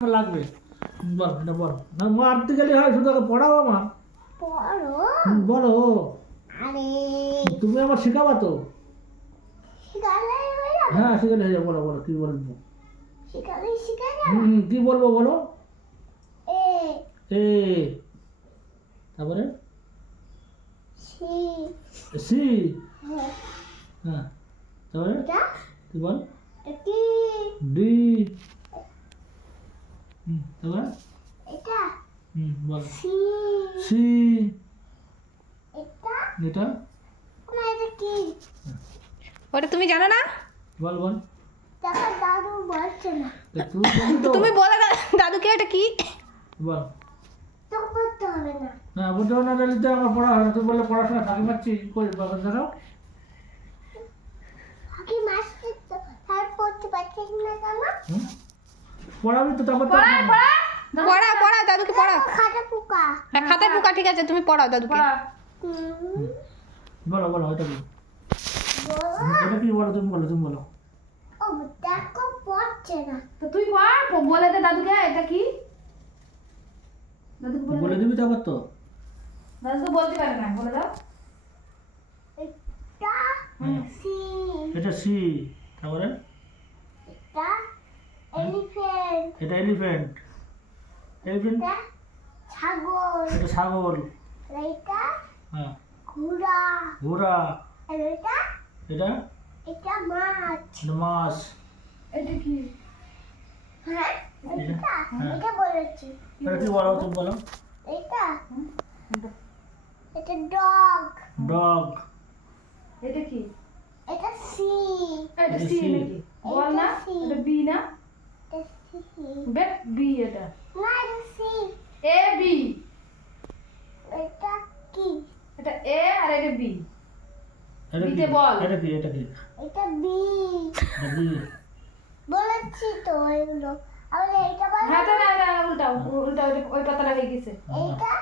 লাগবে বল এটা বল না মারতে গেলে হয় শুধু পড়াও মা পড়ো বলো আরে তুমি আমার শেখাবা তো শিখালে হয়ে যাবে হ্যাঁ শিখালে হয়ে যাবে বলো বলো কি বলবো শিখালে শিখে যাবে কি বলবো বলো এ এ তারপরে সি সি হ্যাঁ হ্যাঁ তারপরে এটা কি বল এটি ডি তারপরে এটা বল সি সি এটা এটা না এটা কি ওটা তুমি জানো না? বল বল দেখো দাদু বলছে না তা তুই বলি তো তুমি বলে দাদুকে এটা কি? বল তো করতে হবে না না বুঝতে না দিলে আমার পড়া হয় না তুই বললে পড়াশোনা ফাঁকি মারছি কই বাবা দেখাও কি মাস্টার তো আর পড়তে পারছিস না কেন পড়াবি তো তারপর তো পড়াও দাদুকে পড়াও। খাতা পোকা হ্যাঁ খাতায় পোকা ঠিক আছে, তুমি পড়াও দাদুকে। বলো বলো এটা কি বলো এটা কি বলো তুমি বলো ও দেখো পড়ছে না তো তুই পড় বলে দে দাদুকে এটা কি দাদুকে বলে দিবি তারপর তো দাদুকে বলতে পারে না, বলে দাও। এটা সি এটা সি তারপরে এটা এলিফ্যান্ট এটা এলিফ্যান্ট এলিফ্যান্ট এটা ছাগল এটা ছাগল এটা হ্যাঁ ঘোড়া ঘোড়া আর এটা এটা এটা মাছ এটা মাছ এটা কি হ্যাঁ এটা হ্যাঁ। এটা বলেছি এটা কি বলো তুমি বলো এটা এটা ডগ ডগ এটা কি এটা সি এটা এটা সি C নাকি বল না, এটা C এটা বি না, এটা সি বে বি এটা না এটা সি এ বি, এটা কি এটা এ আর এটা বি। এটা কি বিতে বল। এটা কি এটা বি এটা বি বলেছি তো এগুলো আবার এটা বল হ্যাঁ তো না না উল্টা উল্টা ওই পাতাটা হয়ে গেছে। এটা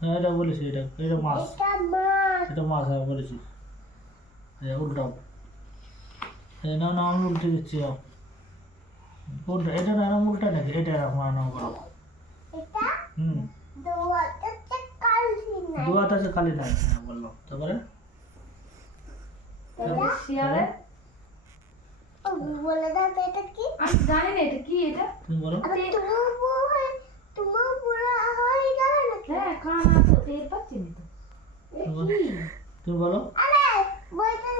হ্যাঁ এটা বলেছি এটা মাছ এটা মাছ এটা মাছ হ্যাঁ বলেছি উল্টাও না না আমি উল্টে দিচ্ছি উল্টা এটা না উল্টা নাকি এটা আমার নাম বলো এটা হুম দুয়াতে কালি নাই দুয়াত আছে খালি নাই হ্যাঁ বললাম তারপরে তারপর শিয়ালে ও বলে দাও তো এটা কি আমি জানি না এটা কি এটা। তুমি বলো আবার তোমার বুড়া হয়ে যাবে না হ্যাঁ খানা তো টের পাচ্ছি না তো এটা কি তুমি বলো আরে বইতে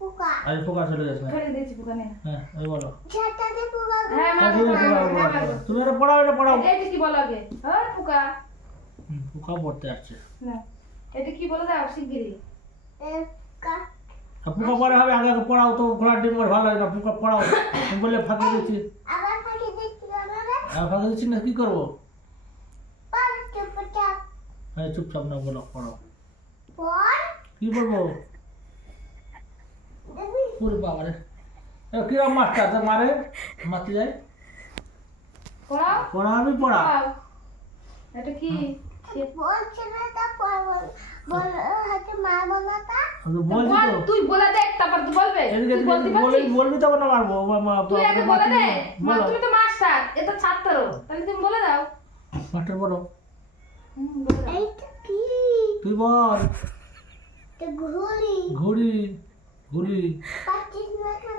পোকা আরে পোকা চলে গেছে ফেলে দিয়েছি পোকানে। হ্যাঁ এই বলো ঝাঁটাতে পোকা হ্যাঁ আর মারবো, তুমি হ্যাঁ, পড়াও, হ্যাঁ, মারবো। তুমি এটা পড়াও এটা কি বলো আগে? হ্যাঁ পোকা পোকা পড়তে আসছে না এটা কি বলে দাও শিগগিরই। আর পোকা পরে হবে আগে আগে পড়াও তো ঘোড়ার ডিম ভালো লাগে না পোকা পড়াও তুমি বললে ফাঁকি দিচ্ছি আবার ফাঁকি দিচ্ছি না আর ফাঁকি দিচ্ছি না কি করবো পর চুপচাপ হ্যাঁ চুপচাপ না বলো পড়াও পর কি বলবো দেখবি পুরো বাবারে কিরম মাস্টার তো মারে মারতে যায় পড়াও পড়া আমি পড়া পড়াও। এটা কি বলছে না তারপর বল হাতে মা বাবাটা আমি তো বলছি বল, তো তুই বলে দে তারপর তুই বলবে। এদিকে তুই বলতে বলে পারছিস? বলবি তখন না মারবো তুই আগে বলে দে। বলো তুমি তো মাস্টার, এ তো ছাত্র, তাহলে তুমি বলে দাও। মাস্টার বলো বলে দাও। এইটা কি তুই বল তো ঘুরি ঘুড়ি ঘুড়ি পাচ্ছিস না কেন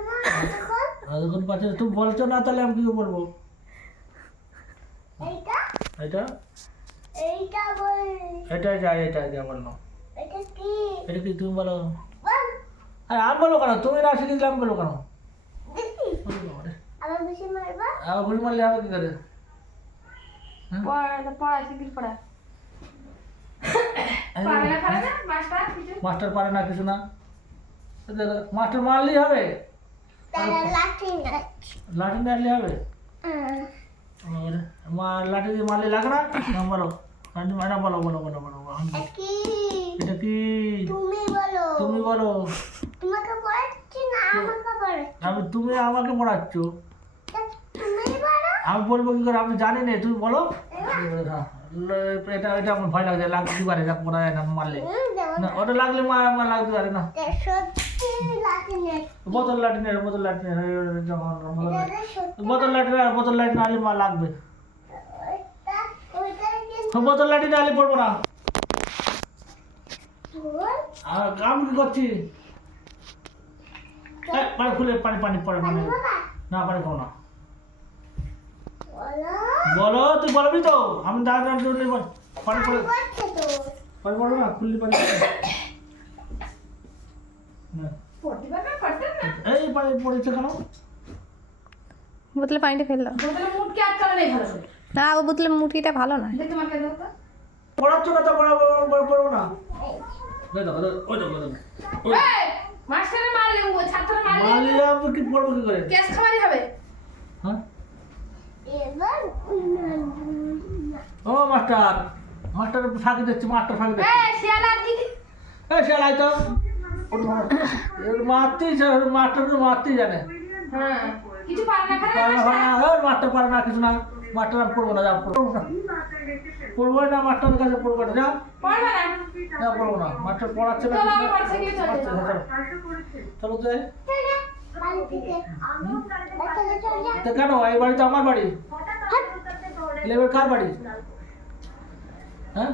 তখন আর যখন পাচ্ছে তুমি বলছো না তাহলে আমি কি করে বলবো এইটা এটা এইটা বল এটা যা বললাম এটা কি এটা কি তুমি বলো বল আরে আমি বলো কেন তুমি না শিখে দিলাম বলো কেন দেখি বলো বাবারে। আবার বেশি মারবা আবার ঘুড়ি মারলে হবে কি করে পড়া শিগগির পড়া। পারে না মাস্টার কিছু? মাস্টার পারে না কিছু না দেখো, মাস্টার মারলেই হবে তারা লাঠি না লাঠি মারলে হবে বাবারে, লাঠি দিয়ে মারলে লাগে না না বলো লাঠি মারা বলো বলো বলো বলো বলো। কি এটা কি তুমি বলো তুমি বলো তোমাকে পড়াচ্ছি না আমাকে পড়ে তুমি আমাকে পড়াচ্ছ তুমি বলো আমি বলবো কি করে আমি জানি না তুমি বলো হ্যাঁ, এটা এটা আমার ভয় লাগছে লাগতে পারে না পড়া যায় না মারলে যেমন না ওটা লাগলে লাগতে পারে না সত্যি লাঠি নেই বোতল লাঠি নে যখন বোতল লাঠি না হলে মা লাগবে বোতল লাঠি না হলে পড়বো না আর আমি কি করছি পানি খুলে পানি পড়ে মানে না পানি খাও না বলো তুই বলবি তো আমি দাঁড়ানোর জন্য পানি পড়ে পানি পড়বে না খুললি পানি পড়তে পারবে পড়তে না এই পানি পড়েছে কেন বোতলে পানিটা ফেল দাও বোতলে মুটকে আটকানো নেই ভালো করে না ও বোতলের মুটকিটা ভালো না দেখে তোমাকে দাও তো পড়াচ্ছ না তো পড়বো না ওই দেখো এই মাস্টারে মারলে ও ছাত্ররা মারলে মারলে আমি কি পড়বো কি করে কেস খাবারই হবে হ্যাঁ এবার ও মাস্টার ফাঁকি দিচ্ছে মাস্টার ফাঁকি দিচ্ছে এই শিয়ালা কি এই শালাই তো মারতেই মারতেই জানে হ্যাঁ কিছু পারে না খারাপ মাস্টার পারে না কিছু না মাস্টার আমি পড়বো না যা পড়বো না মাস্টারের কাছে পড়বো না যা পড়বে না যা পড়বো না মাস্টার পড়াচ্ছে না চলো কিছু আমি পড়ছে কি চলে না। চলো তো যাই। বাড়ি থেকে চলে যা তো কেন এই বাড়ি তো আমার বাড়ি এবার কার বাড়ি হ্যাঁ